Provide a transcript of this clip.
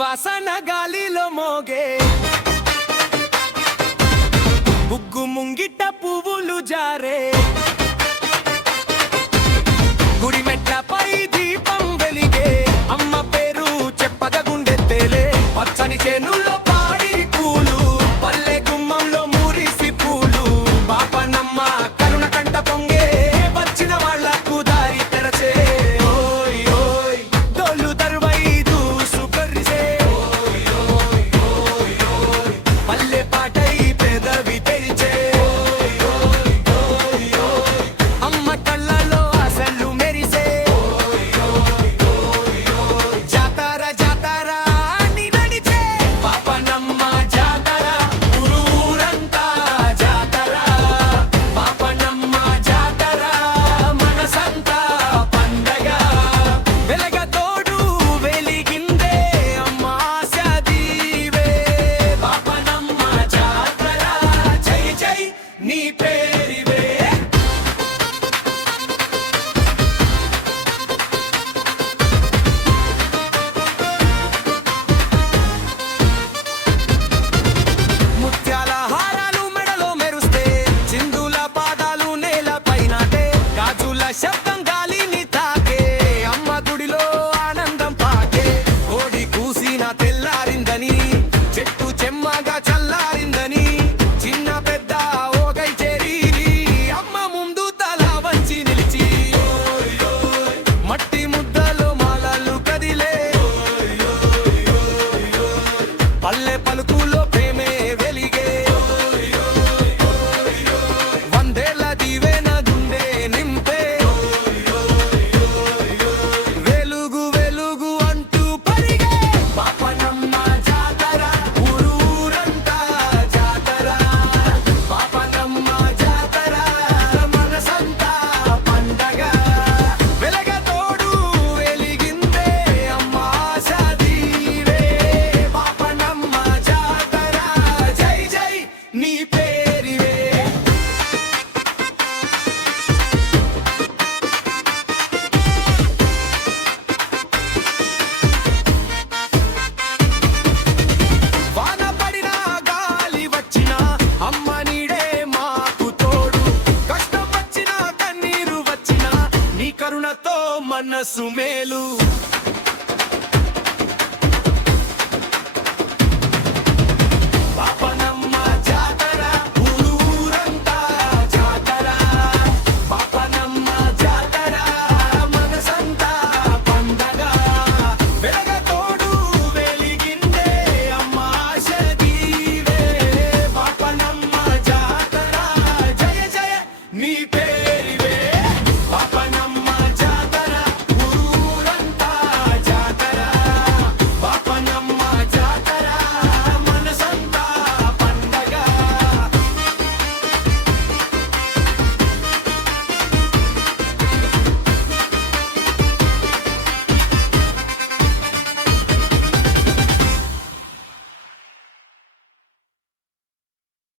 వాసన గాలిలో మోగే బుగ్గు ముంగిట పువ్వులు జారే గుడి మెట్లపై దీపం వెలిగే అమ్మ పేరు చెప్పగా గుండె తేలే పచ్చని చేనుల్లో పాడి పూలు పల్లె గుమ్మంలో మురిసి పూలు బాపనమ్మ కరుణ కంట పొంగే వచ్చిన వాళ్లకు దారి తెరచే ఓయ్ ఓయ్ డోలు దర్వైదు సుకరిసే ఓయ్ ఓయ్ ఓయ్ ఓయ్ పల్లె పాటై పెదవి తెరిచే ఓయ్ ఓయ్ ఓయ్ ఓయ్ అమ్మ కళ్ళలో అసలు మెరిసే ఓయ్ ఓయ్ ఓయ్ ఓయ్ జాతర జాతర అని నడిచే బాపనమ్మ జాతర ఊరంతా జాతర బాపనమ్మ జాతర మనసంతా పండగ వెలగ తోడు వెలిగిందే అమ్మ ఆశ దీవే బాపనమ్మ జాతర జై జై నీ పేరివే ముత్యాల హారాలు మెడలో మెరుస్తే చిందుల పాదాలు నేలపై నాటే గాజుల శబ్దం గాలిని తాకే అమ్మ గుడిలో ఆనందం పాకే కోడి కూసిన తెల్లారిందని చెట్టు చెమ్మగా చల్లారిందని చిన్న పెద్ద ఓగై చేరి అమ్మ ముందు తల వంచి నిలిచి మట్టి ముద్దలో మాలలు కదిలే పల్లె పలుకులో ప్రేమే వెలిగే వందేళ్ల దీవెన గుండె నింపే వెలుగు వెలుగు అంటూ పరిగే బాపనమ్మ జాతర ఊరంతా జాతర బాపనమ్మ జాతర మనసంతా పండగ వెలగ తోడు వెలిగిందే అమ్మ ఆశ దీవే బాపనమ్మ జాతర జై జై నీ పేరివే వాన పడినా గాలి వచ్చినా అమ్మ నీడే మాకు తోడు కష్టం వచ్చినా కన్నీరు వచ్చినా నీ కరుణతో మనసు మేలు